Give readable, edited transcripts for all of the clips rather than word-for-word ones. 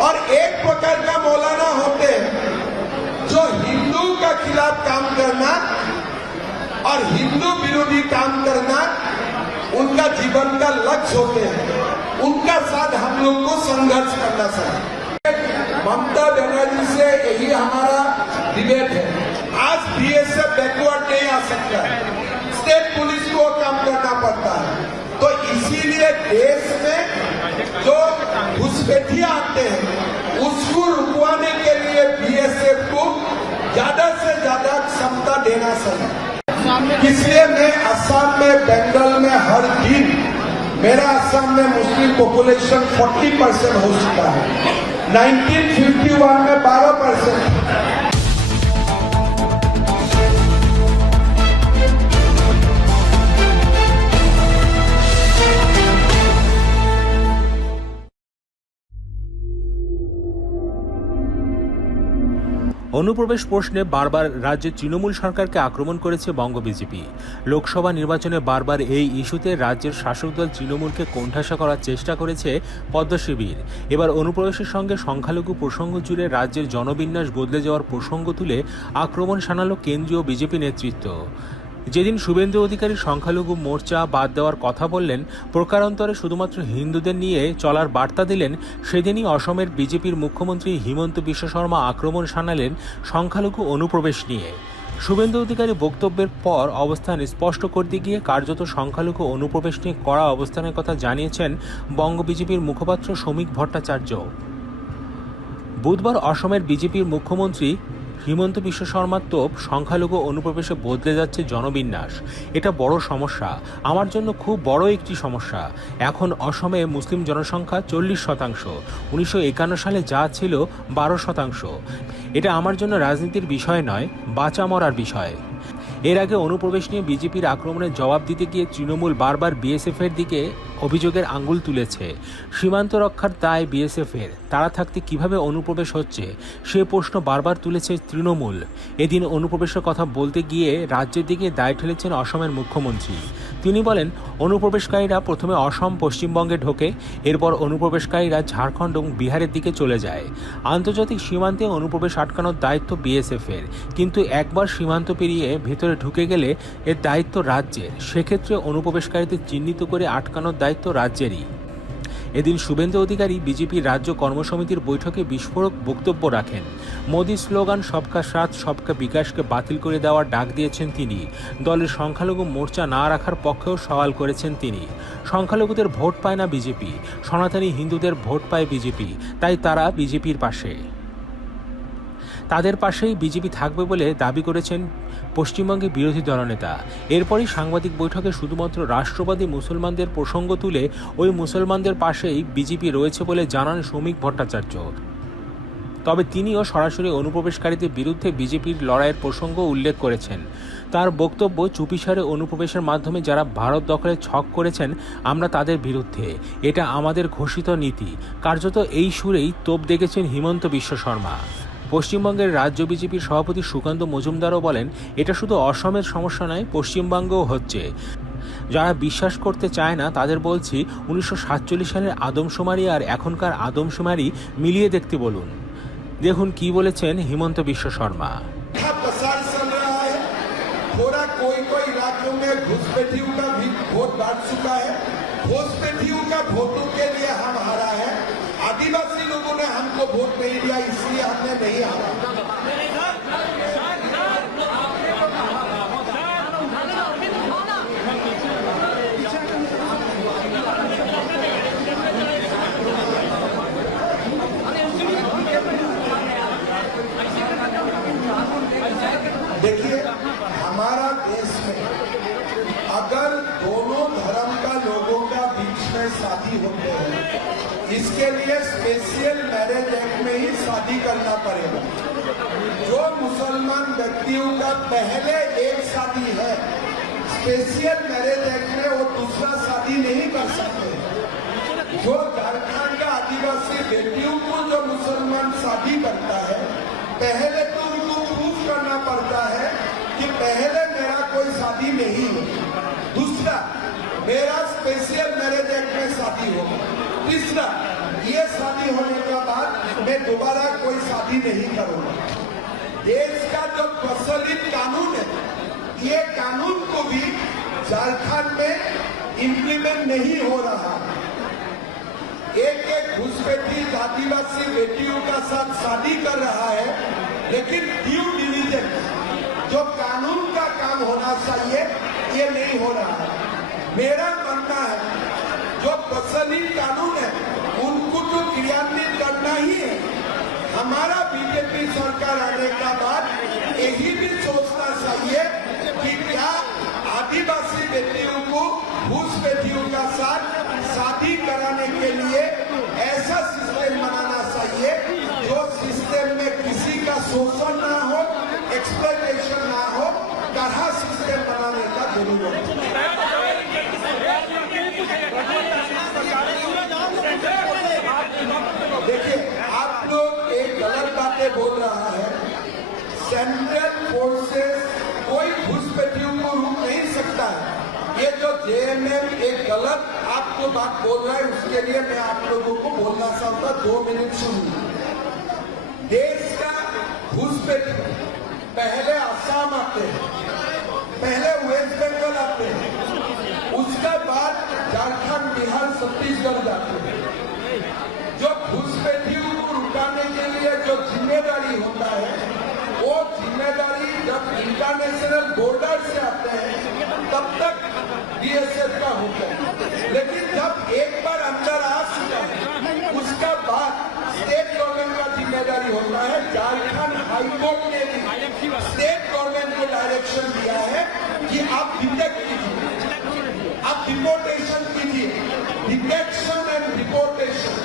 और एक प्रकार का मौलाना होते हैं जो हिंदू का खिलाफ काम करना और हिंदू विरोधी काम करना उनका जीवन का लक्ष्य होते हैं। उनका साथ हम लोग को संघर्ष करना चाहिए। ममता बनर्जी से यही हमारा डिबेट है। आज बीएसएफ बैकवर्ड नहीं आ सकता है, स्टेट पुलिस को काम करना पड़ता है। तो इसीलिए देश में जो घुसपैठिया आते हैं उसको रुकवाने के लिए बीएसएफ को ज्यादा से ज्यादा क्षमता देना चाहिए। इसलिए मैं असम में, बंगाल में हर दिन मेरा असम में मुस्लिम पॉपुलेशन 40% हो चुका है। 1951 में 12%। অনুপ্রবেশ প্রশ্নে বারবার রাজ্যের তৃণমূল সরকারকে আক্রমণ করেছে বঙ্গ বিজেপি। লোকসভা নির্বাচনে বারবার এই ইস্যুতে রাজ্যের শাসক দল তৃণমূলকে কোণঠাসা করার চেষ্টা করেছে পদ্ম শিবির। এবার অনুপ্রবেশের সঙ্গে সংখ্যালঘু প্রসঙ্গ জুড়ে রাজ্যের জনবিন্যাস বদলে যাওয়ার প্রসঙ্গ তুলে আক্রমণ শানালো কেন্দ্রীয় বিজেপি নেতৃত্ব। যেদিন শুভেন্দু অধিকারী সংখ্যালঘু মোর্চা বাদ দেওয়ার কথা বললেন, প্রকারান্তরে শুধুমাত্র হিন্দুদের নিয়ে চলার বার্তা দিলেন, সেদিনই অসমের বিজেপির মুখ্যমন্ত্রী হিমন্ত বিশ্ব শর্মা আক্রমণ শানালেন সংখ্যালঘু অনুপ্রবেশ নিয়ে। শুভেন্দু অধিকারী বক্তব্যের পর অবস্থান স্পষ্ট করতে গিয়ে কার্যত সংখ্যালঘু অনুপ্রবেশ নিয়ে কড়া অবস্থানের কথা জানিয়েছেন বঙ্গ বিজেপির মুখপাত্র শ্রমিক ভট্টাচার্য। বুধবার অসমের বিজেপির মুখ্যমন্ত্রী হিমন্ত বিশ্ব শর্মার তোপ, সংখ্যালঘু অনুপ্রবেশে বদলে যাচ্ছে জনবিন্যাস। এটা বড় সমস্যা, আমার জন্য খুব বড় একটি সমস্যা। এখন অসমে মুসলিম জনসংখ্যা 40%, 1951 সালে যা ছিল 12%। এটা আমার জন্য রাজনীতির বিষয় নয়, বাঁচা মরার বিষয়। এর আগে অনুপ্রবেশ নিয়ে বিজেপির আক্রমণের জবাব দিতে গিয়ে তৃণমূল বারবার বিএসএফের দিকে অভিযোগের আঙুল তুলেছে। সীমান্ত রক্ষার দায় বিএসএফের, তারা থাকতে কিভাবে অনুপ্রবেশ হচ্ছে সে প্রশ্ন বারবার তুলেছে তৃণমূল। এদিন অনুপ্রবেশের কথা বলতে গিয়ে রাজ্যের দিকে দায় ঠেলেছেন অসমের মুখ্যমন্ত্রী। তিনি বলেন, অনুপ্রবেশকারীরা প্রথমে অসম পশ্চিমবঙ্গে ঢোকে, এরপর অনুপ্রবেশকারীরা ঝাড়খণ্ড এবং বিহারের দিকে চলে যায়। আন্তর্জাতিক সীমান্তে অনুপ্রবেশ আটকানোর দায়িত্ব বিএসএফের, কিন্তু একবার সীমান্ত পেরিয়ে ভেতরে ঢুকে গেলে এর দায়িত্ব রাজ্যের। সেক্ষেত্রে অনুপ্রবেশকারীদের চিহ্নিত করে আটকানোর দায়িত্ব রাজ্যেরই। এদিন শুভেন্দু অধিকারী বিজেপির রাজ্য কর্মসমিতির বৈঠকে বিস্ফোরক বক্তব্য রাখেন। মোদির স্লোগান সবকা সাথ সবকা বিকাশকে বাতিল করে দেওয়ার ডাক দিয়েছেন তিনি। দলের সংখ্যালঘু মোর্চা না রাখার পক্ষেও সওয়াল করেছেন তিনি। সংখ্যালঘুদের ভোট পায় না বিজেপি, সনাতনী হিন্দুদের ভোট পায় বিজেপি, তাই তারা বিজেপির পাশে, তাদের পাশেই বিজেপি থাকবে বলে দাবি করেছেন পশ্চিমবঙ্গে বিরোধী দলনেতা। এরপরই সাংবাদিক বৈঠকে শুধুমাত্র রাষ্ট্রবাদী মুসলমানদের প্রসঙ্গ তুলে ওই মুসলমানদের পাশেই বিজেপি রয়েছে বলে জানান শ্রমিক ভট্টাচার্য। তবে তিনিও সরাসরি অনুপ্রবেশকারীদের বিরুদ্ধে বিজেপির লড়াইয়ের প্রসঙ্গ উল্লেখ করেছেন। তার বক্তব্য, চুপিসারে অনুপ্রবেশের মাধ্যমে যারা ভারত দখলে ছক করেছেন আমরা তাদের বিরুদ্ধে, এটা আমাদের ঘোষিত নীতি। কার্যত এই সুরেই তোপ দেখেছেন হিমন্ত বিশ্ব শর্মা। পশ্চিমবঙ্গের রাজ্য বিজেপির সভাপতি সুকান্ত মজুমদারও বলেন, এটা শুধু অসমের সমস্যা নয়, পশ্চিমবঙ্গেও হচ্ছে। যারা বিশ্বাস করতে চায় না তাদের বলছি, 1947 সালের আদমশুমারি আর এখনকার আদমশুমারি মিলিয়ে দেখতে বলুন। দেখুন কি বলেছেন হিমন্ত বিশ্ব শর্মা। आदिवासी लोगों ने हमको वोट नहीं दिया, इसलिए हमने नहीं हारा। देखिए, हमारा देश में अगर दोनों धर्म का लोगों का बीच में शादी होते हैं, इसके लिए स्पेशल मैरिज एक्ट में ही शादी करना पड़ेगा। जो मुसलमान व्यक्तियों का पहले एक शादी है, स्पेशल मैरिज एक्ट में वो दूसरा शादी नहीं कर सकते। जो झारखंड का आदिवासी व्यक्तियों को जो मुसलमान शादी करता है, पहले तो उनको प्रूफ करना पड़ता है कि पहले मेरा कोई शादी नहीं है, दूसरा मेरा स्पेशल मैरिज एक्ट में शादी होगा, तीसरा ये शादी होने के बाद दोबारा कोई शादी नहीं करूंगा। देश का जो प्रचलित कानून है, ये कानून को भी झारखंड में इम्प्लीमेंट नहीं हो रहा। एक घुसपैठी आदिवासी बेटियों का साथ शादी कर रहा है, लेकिन ड्यू डिलिजेंस जो कानून का काम होना चाहिए ये नहीं हो रहा है। मेरा मानना है जो प्रचलित कानून है उनको तो क्रियान्वित करना ही है। हमारा बीजेपी सरकार आने का बाद यही भी सोचना चाहिए कि क्या आदिवासी बेटियों को घुसपैठियों का साथ शादी कराने के लिए ऐसा सिस्टम बनाना चाहिए जो सिस्टम में किसी का शोषण ना हो, एक्सप्लॉयटेशन ना हो। कड़ा सिस्टम बनाने का जरूरत है। देखिए, आप लोग एक गलत बातें बोल रहा है। सेंट्रल फोर्सेस कोई घुसपैठियों को रोक नहीं सकता है। ये जो जेएमएम एक गलत आपको बात बोल रहा है, उसके लिए मैं आप लोगों को बोलना चाहूंगा। 2 मिनट सुनिए। देश का घुसपैठी पहले असम आते हैं, पहले वेस्ट बंगाल आते हैं, उसके बाद झारखंड, बिहार, छत्तीसगढ़ जाते हैं। जो घुसपैठियों को रुकाने के लिए जो जिम्मेदारी होता है, वो जिम्मेदारी जब इंटरनेशनल बॉर्डर से आते हैं तब तक बीएसएफ का होता है। लेकिन जब एक बार अंदर आ चुका है, उसका बाद स्टेट गवर्नमेंट का जिम्मेदारी होता है। झारखंड हाईकोर्ट ने भी स्टेट गवर्नमेंट को डायरेक्शन दिया है कि आप डिटेक्ट कीजिए, आप डिपोर्टेशन कीजिए। Detection and deportation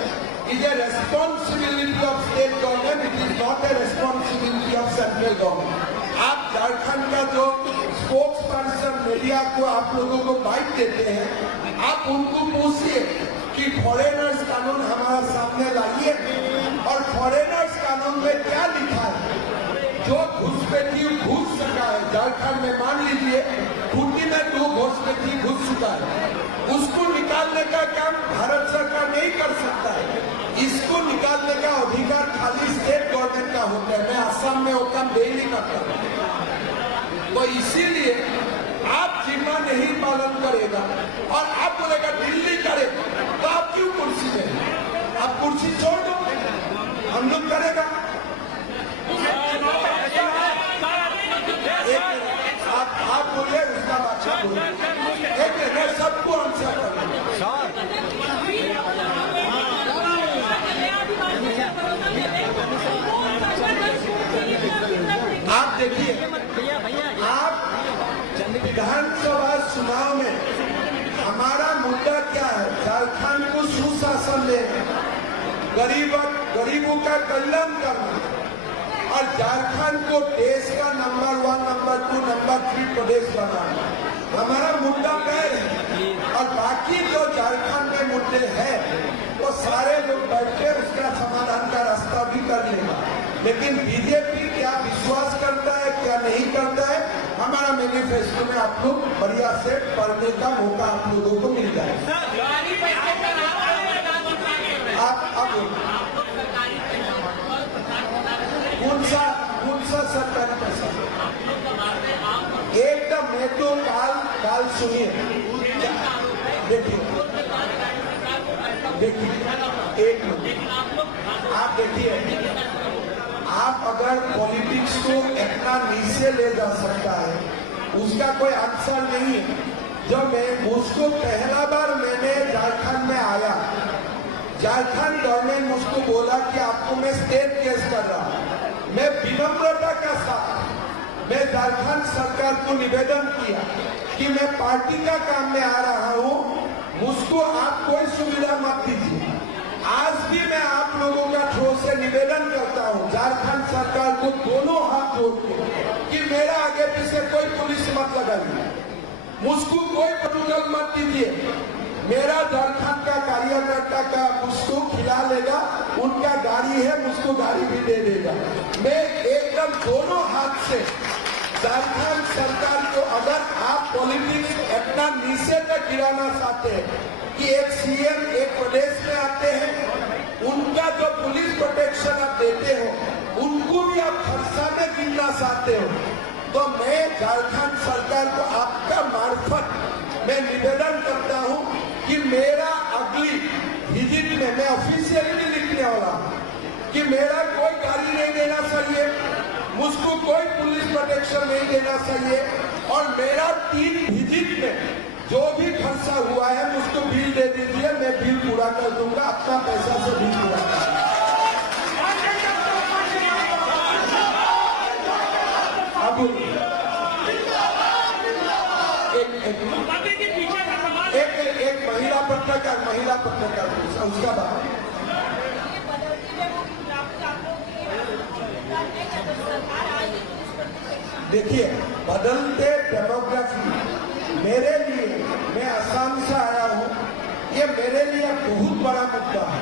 is a responsibility of state government, it is not a responsibility of central government. आप झारखंड का जो स्पोक्स पर्सन मीडिया को आप लोगों को बाइट देते हैं, आप उनको पूछिए कि फॉरेनर्स कानून हमारा सामने लाइए और फॉरेनर्स कानून में क्या लिखा है। जो घुसपैठी घुस सका है झारखंड में, मान लीजिए खूंटी में 2 घुसपैठी घुस चुका है, उसको निकालने का काम भारत सरकार नहीं कर सकता है। इसको निकालने का अधिकार खाली स्टेट गवर्नमेंट का होता है। मैं असम में वो काम दे नहीं करता। तो इसीलिए आप जिम्मा नहीं पालन करेगा और आप बोलेगा दिल्ली करे, तो आप क्यों कुर्सी में? आप कुर्सी छोड़ दो, हम लोग करेगा। आप बोलिए, उसका बादशाह बोलिए। एक मिनट, सबको आंसर करें। आप देखिए, आप विधानसभा चुनाव में हमारा मुद्दा क्या है? झारखंड को सुशासन देना, गरीबों का कल्याण करना और झारखंड को देश का नंबर 1, नंबर 2, नंबर 3 प्रदेश बनाना हमारा मुद्दा है। और बाकी जो झारखंड में मुद्दे हैं वो सारे लोग बैठ के उसका समाधान का रास्ता भी कर लेगा। लेकिन बीजेपी क्या विश्वास करता है, क्या नहीं करता है, हमारा मैनिफेस्टो में आप लोग बढ़िया से पढ़ने का मौका आप लोगों को मिल जाएगा। आप कौन सा सरकारी पैसा? एकदम मैं तो काल सुनिए, देखिए एक मिनट, आप देखिए, आप अगर पॉलिटिक्स को इतना नीचे ले जा सकता है, उसका कोई आंसर नहीं है। जब मैं उसको पहला बार मैंने झारखंड में आया, झारखंड गवर्नमेंट मुझको बोला कि आपको मैं स्टेट केस कर रहा हूं। मैं विनम्रता का साथ मैं झारखंड सरकार को निवेदन किया कि मैं पार्टी का काम में आ रहा हूं, मुझको आप कोई सुविधा मत दीजिए। आज भी मैं आप लोगों का थ्रो से निवेदन करता हूं झारखंड सरकार को दोनों हाथ जोड़ के कि मेरा आगे पीछे कोई पुलिस मत लगाइए, मुझको कोई प्रोटोकॉल मत दीजिए। मेरा झारखंड का कार्यकर्ता का मुझको खिला लेगा, उनका गाड़ी है, मुझको गाड़ी भी दे देगा। मैं एकदम दोनों हाथ से झारखंड सरकार को, अगर आप पॉलिटिक्स इतना नीचे तक गिराना चाहते हैं कि एक सीएम एक प्रदेश में आते हैं, उनका जो पुलिस प्रोटेक्शन चाहते हो तो मैं झारखंड सरकार को आपका मार्फत मैं निवेदन करता हूं कि मेरा अगली विजिट में मैं ऑफिशियली लिखने वाला हूं कि मेरा कोई गाड़ी नहीं देना चाहिए, मुझको कोई पुलिस प्रोटेक्शन नहीं देना चाहिए और मेरा 3 विजिट में जो भी खर्चा हुआ है मुझको बिल दे दीजिए, मैं बिल पूरा कर दूंगा, अपना पैसा से बिल पूरा कर दूंगा। अब एक महिला पत्रकार उसका बात देखिए, बदलते डेमोग्राफी मेरे लिए, मैं असम से आया हूं, ये मेरे लिए बहुत बड़ा मुद्दा है।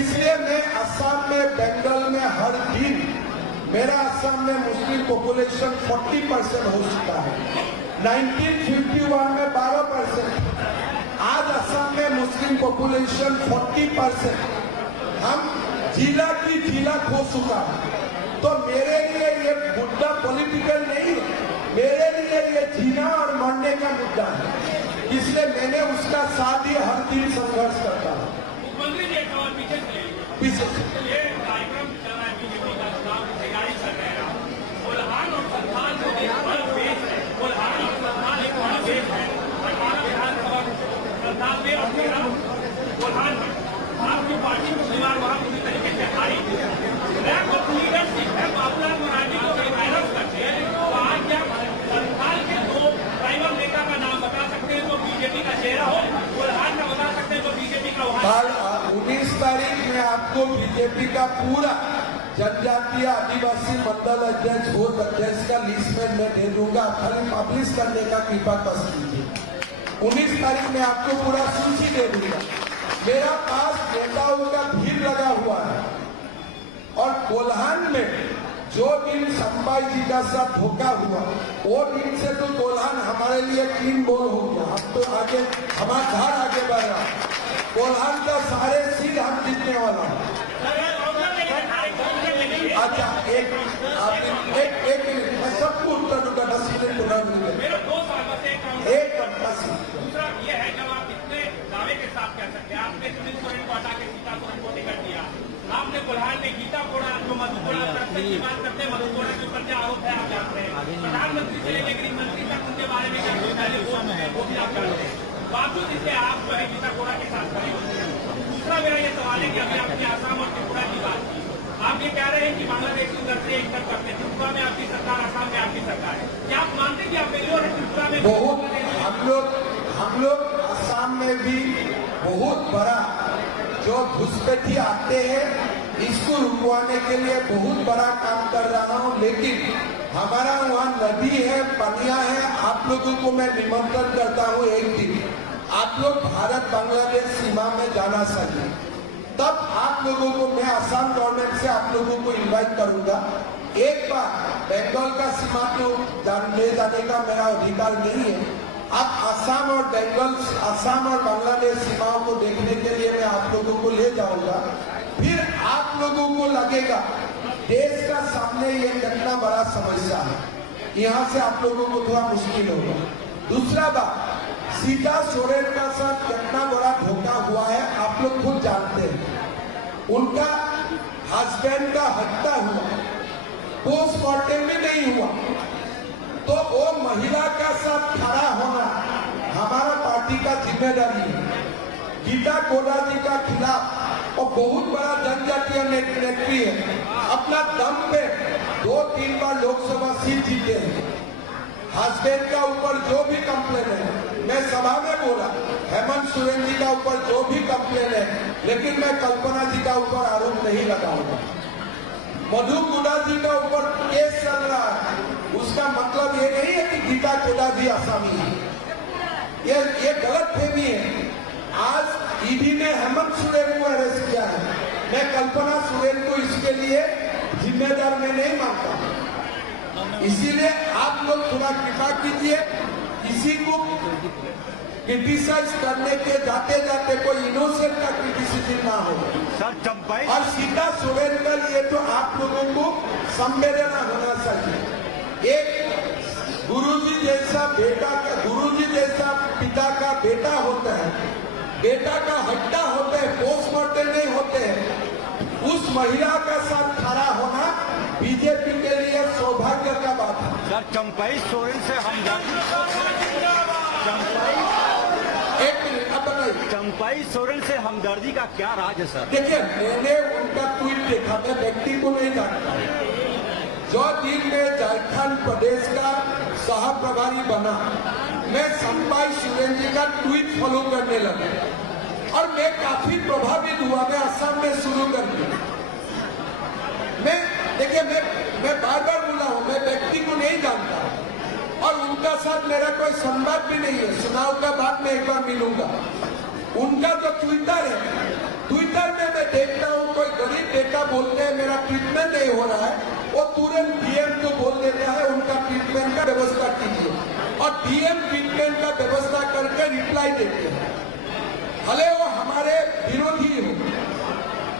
इसलिए मैं असम में, बंगाल में हर दिन मेरा असम में मुस्लिम पॉपुलेशन 40% हो चुका है। 1951 में 12%, आज असम में मुस्लिम पॉपुलेशन 40%, हम जिला की जिला खो चुका है। तो मेरे लिए ये मुद्दा पॉलिटिकल नहीं है, मेरे लिए ये जीना और मरने का मुद्दा है, इसलिए मैंने उसका साथ ही हर दिन संघर्ष करता हूँ। मुख्यमंत्री जी पीछे ये कार्यक्रम चल रहा है, बीजेपी का चुनाव की तैयारी कर रहे हैं, कोल्हान और संथाल जो एक बड़ा बेस है, कोल्हान और संथाल एक बड़ा बेस है, सरकार विधानसभा संथाल में और मेरा कोल्हान में आपकी पार्टी मुसलमान वहां पूरी तरीके से हारी लैक ऑफ लीडरशिप है। बाबूलाल मराठी को वायरस करते हैं, तो आज क्या संथाल के 2 ट्राइबल नेता का नाम बता सकते हैं जो बीजेपी का चेहरा हो, कोल्हान का बता सकते हैं जो बीजेपी का वहां 19 तारीख में आपको बीजेपी का पूरा जनजातीय आदिवासी मंडल अध्यक्ष, बूथ अध्यक्ष का लिस्ट में मैं दे दूंगा, खाली पब्लिश करने का कृपा कर कीजिए। 19 तारीख में आपको पूरा सूची दे दूंगा। मेरा पास नेताओं का भीड़ लगा हुआ है और कोल्हान में जो दिन संपाई जी का साथ धोखा हुआ, वो दिन से तो कोल्हान हमारे लिए क्लीन बोल हो गया। हम तो आगे, हमारा घर आगे बढ़ रहा, कोल्हान का सारे सीट हम जीतने वाला है। अच्छा, एक मिनट, मैं सबको उत्तर दूंगा, 10 मिनट पूरा एक घंटा से। दूसरा ये है, जब आप इतने दावे के साथ कह सकते हैं, आपने सुनील सोरेन को हटा के सीतापुर को टिकट दिया, आपने कोल्हान में गीता कोड़ा जो मधुकोड़ा तरफ से की बात करते हैं, मधुकोड़ा के ऊपर क्या आरोप है आप जानते हैं, प्रधानमंत्री से लेकर गृह मंत्री तक उनके बारे में क्या पहले वो भी आप जानते हैं, बावजूद इससे आप जो है गीता कोड़ा के साथ खड़े होते हैं। दूसरा मेरा ये सवाल है कि अभी आपने आसाम और त्रिपुरा की बात की, आप ये कह रहे हैं कि बांग्लादेश की उधर से एकदम करते हैं, त्रिपुरा में आपकी सरकार, आसाम में आपकी सरकार है, क्या आप मानते हैं कि आप बेंगलोर और त्रिपुरा में बहुत हम लोग आसाम में भी बहुत बड़ा जो घुसपैठी आते हैं, इसको रुकवाने के लिए बहुत बड़ा काम कर रहा हूं, लेकिन हमारा वहाँ नदी है, पनिया है, आप लोगों को मैं निमंत्रण करता हूं, एक दिन आप लोग भारत बांग्लादेश सीमा में जाना चाहिए, तब आप लोगों को मैं आसाम गवर्नमेंट से आप लोगों को इनवाइट करूंगा। एक बार बंगाल का सीमा तो ले जाने का मेरा अधिकार नहीं है, अब आसाम और बंगाल, आसाम और बांग्लादेश सीमाओं को देखने के लिए मैं आप लोगों को ले जाऊंगा, फिर आप लोगों को लगेगा देश का सामने ये कितना बड़ा समस्या है, यहाँ से आप लोगों को थोड़ा मुश्किल होगा। दूसरा बात, सीता सोरेन का साथ कितना बड़ा धोखा हुआ है आप लोग खुद जानते हैं। उनका हस्बैंड का हत्या हुआ, पोस्टमार्टम में नहीं हुआ, तो वो महिला का साथ खड़ा होना हमारा पार्टी का जिम्मेदारी है। गीता कोड़ा जी का खिलाफ और बहुत बड़ा जनजातीय नेत्री है, अपना दम पे 2-3 बार लोकसभा सीट जीते हैं। हस्बैंड का ऊपर जो भी कंप्लेन है, मैं सभा में बोला, हेमंत सोरेन जी का ऊपर जो भी कंप्लेन है, लेकिन मैं कल्पना जी का ऊपर आरोप नहीं लगाऊंगा। मधु कोड़ा जी का ऊपर केस चल रहा है, उसका मतलब ये नहीं है कि गीता कोड़ा जी आसामी है, ये गलत फहमी है। आज ईडी ने हेमंत सोरेन को अरेस्ट किया है, मैं कल्पना सोरेन को इसके लिए जिम्मेदार मैं नहीं मानता। इसीलिए आप लोग थोड़ा कृपा कीजिए, किसी को क्रिटिसाइज करने के जाते जाते कोई इनोसेंट का क्रिटिसिज्म ना हो। और सीता सोरेन के लिए तो आप लोगों को संवेदना होना चाहिए। जैसा बेटा का, गुरुजी जैसा पिता का बेटा होता है, बेटा का हट्टा होता है, पोस्टमार्टम नहीं होते हैं, उस महिला का साथ खड़ा होना बीजेपी के लिए सौभाग्य का बात है। सर चंपाई सोरेन से एक मिनट अब बताइए। चंपाई सोरेन से हमदर्दी का क्या राज है सर? देखिए, मैंने उनका ट्वीट देखा, मैं व्यक्ति को नहीं जानता। जो दिन में झारखंड प्रदेश का सह प्रभारी बना, मैं चंपाई सोरेन जी का ट्वीट फॉलो करने लगा और मैं काफी प्रभावित हुआ। मैं असम में शुरू कर दिया। देखिए, मैं बार बार बोला हूं, मैं व्यक्ति को नहीं जानता और उनका साथ मेरा कोई संवाद भी नहीं है। चुनाव का बाद में एक बार मिलूंगा। उनका जो ट्विटर है, ट्विटर में मैं देखता हूं कोई गरीब बेटा बोलते हैं मेरा ट्रीटमेंट नहीं हो रहा है, वो तुरंत डीएम को बोल देता है उनका ट्रीटमेंट का व्यवस्था कीजिए और डीएम ट्रीटमेंट का व्यवस्था करके रिप्लाई देते हैं। भले वो हमारे विरोधी हो,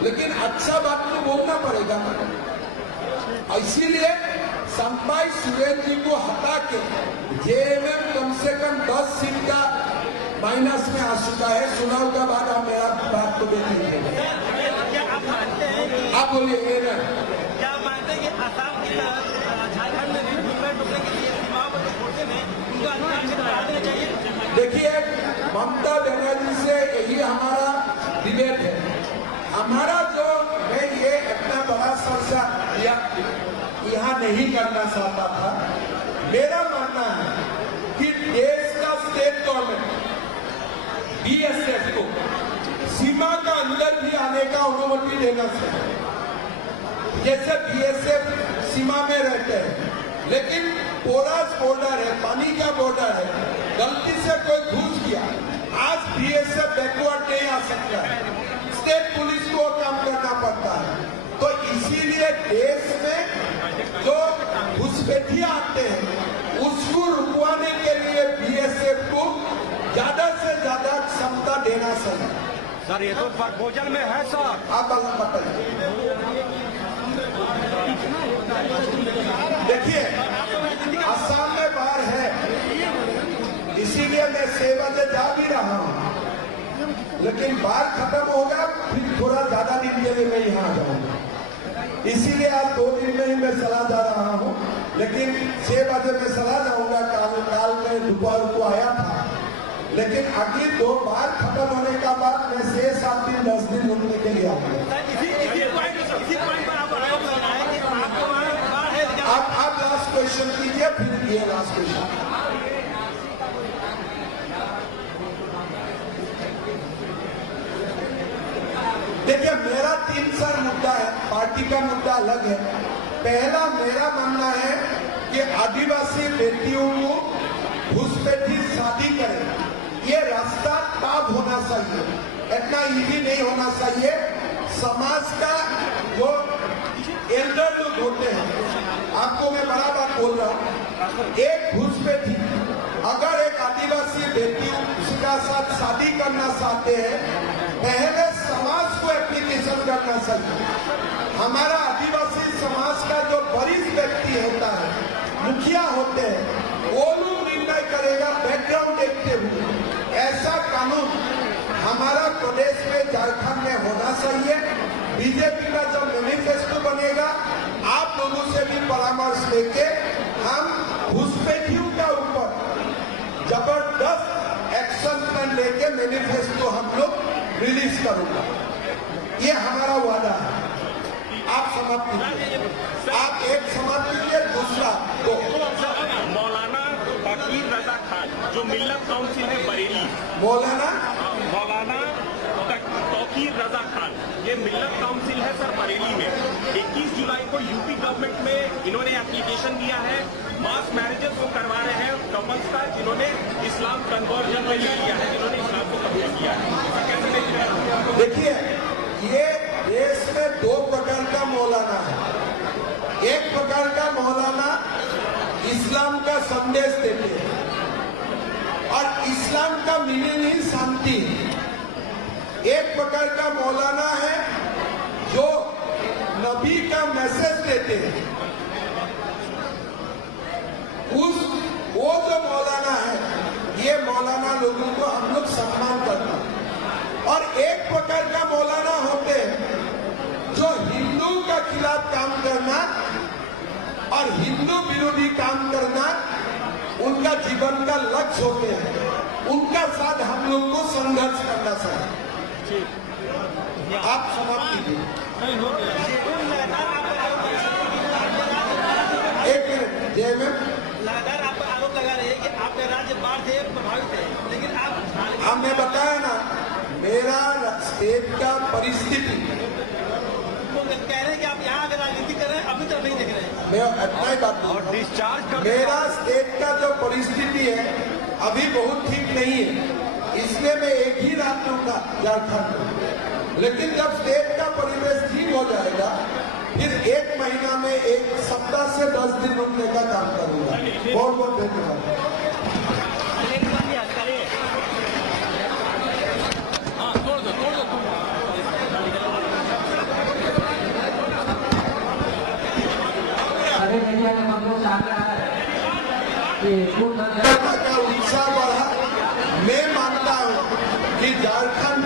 लेकिन अच्छा बात तो बोलना पड़ेगा। इसीलिए चंपाई सोरेन जी को हटा के जेएमएम कम से कम 10 सीट का माइनस में आ चुका है। चुनाव का बाद आप मेरा बात को देखेंगे। क्या आप मानते हैं, आप बोलिए। क्या आप मानते हैं कि आसाम की तरह झारखंड में भी घूमने टुकने के लिए सीमाओं पर छोड़ने में उनका अधिकार क्षेत्र बढ़ा देना चाहिए? देखिए, ममता बनर्जी से यही हमारा डिबेट है। हमारा जो, मैं ये इतना बड़ा चर्चा यहाँ नहीं करना चाहता था। मेरा मानना है कि देश का स्टेट गवर्नमेंट बीएसएफ को सीमा का अंदर भी आने का अनुमति देना चाहिए। जैसे बीएसएफ सीमा में रहते हैं, लेकिन पोरस बॉर्डर है, पानी का बॉर्डर है, गलती से कोई घुस गया, आज बीएसएफ बैकवर्ड नहीं आ सकता है, स्टेट पुलिस को काम करना पड़ता है। तो इसीलिए देश में जो घुसपैठिया आते हैं उसको रुकवाने के लिए बीएसएफ को ज्यादा से ज्यादा क्षमता देना चाहिए। सर ये तो प्रपोजल में है सर। आप बताइए। देखिए, असम में बाढ़ है, इसीलिए मैं 6 बजे जा भी रहा हूँ, लेकिन बाढ़ खत्म होगा फिर थोड़ा ज्यादा दिन के लिए मैं यहाँ जाऊंगा। इसीलिए आज 2 दिन में ही मैं चला जा रहा हूँ, लेकिन 6 बजे मैं चला जाऊंगा। काल में दोपहर को आया था, लेकिन अगली 2 बार खत्म होने का बाद मैं 6-7 दिन 10 दिन रुकने के लिए आऊंगा। आप लास्ट क्वेश्चन कीजिए, फिर ये लास्ट क्वेश्चन। देखिए, मेरा 3 मुद्दा है, पार्टी का मुद्दा अलग है। पहला मेरा मानना है कि आदिवासी बेटियों को घुसपैठी शादी करें, ये रास्ता ताब होना चाहिए, इतना इजी नहीं होना चाहिए। समाज का जो एल्डर लोग होते हैं, आपको मैं बड़ा बात बोल रहा हूँ, एक घुसपैठी अगर एक आदिवासी बेटी उसका साथ शादी करना चाहते हैं, पहले समाज को एप्लीकेशन करना चाहिए। हमारा आदिवासी समाज का जो वरिष्ठ व्यक्ति होता है, मुखिया होते हैं, वो लोग निर्णय करेगा बैकग्राउंड देखते हुए। ऐसा कानून हमारा प्रदेश में, झारखंड में होना चाहिए। बीजेपी का जब मैनिफेस्टो बनेगा, आप लोगों से भी परामर्श लेके हम घुसपैठियों के ऊपर जबरदस्त एक्शन प्लान लेके मैनिफेस्टो हम लोग रिलीज करूंगा, ये हमारा वादा है। आप समाप्त कीजिए, आप एक समाप्त कीजिए, दूसरा तो मौलाना तौकीर रजा खान जो मिल्लत काउंसिल है बरेली, मौलाना तौकीर रजा खान, ये मिल्लत काउंसिल है सर बरेली में। 21 जुलाई को यूपी गवर्नमेंट में इन्होंने एप्लीकेशन दिया है, मास मैरिजेस को करवा रहे हैं कपल्स का जिन्होंने इस्लाम कन्वर्जन में ले लिया है, जिन्होंने इस्लाम को कबूल किया है। कैसे देखते हैं? देखिए, ये देश में 2 प्रकार का मौलाना है। एक प्रकार का मौलाना इस्लाम का संदेश देते हैं और इस्लाम का मीनिंग ही शांति है। एक प्रकार का मौलाना है जो नबी का मैसेज देते हैं। वो जो और एक प्रकार का मौलाना होते हैं जो हिंदू का खिलाफ काम करना और हिंदू विरोधी काम करना उनका जीवन का लक्ष्य होते हैं। उनका साथ हम लोग को संघर्ष करना चाहिए। आप समाप्त कीजिए। एक मिनट जय मैम, लगातार आप पर आरोप लगा रहे हैं कि आपका राज्य बाढ़ से प्रभावित है, लेकिन आप हमने बताया ना मेरा स्टेट का परिस्थिति, कह रहे हैं कि आप यहाँ अगर राजनीति कर रहे हैं अभी तक नहीं देख रहे हैं। मैं इतना ही बात और बोल रहा हूं। डिस्चार्ज कर मेरा स्टेट का जो परिस्थिति है अभी बहुत ठीक नहीं है, इसलिए मैं एक ही रात रुका झारखंड में। लेकिन जब स्टेट का परिवेश ठीक हो जाएगा फिर 1 महीना में 1 सप्ताह से 10 दिन रुकने का काम करूंगा। बहुत बहुत धन्यवाद। अरे मीडिया का मतलब सामने आ रहा है कि का उत्साह बढ़ा। मैं मानता हूं कि झारखंड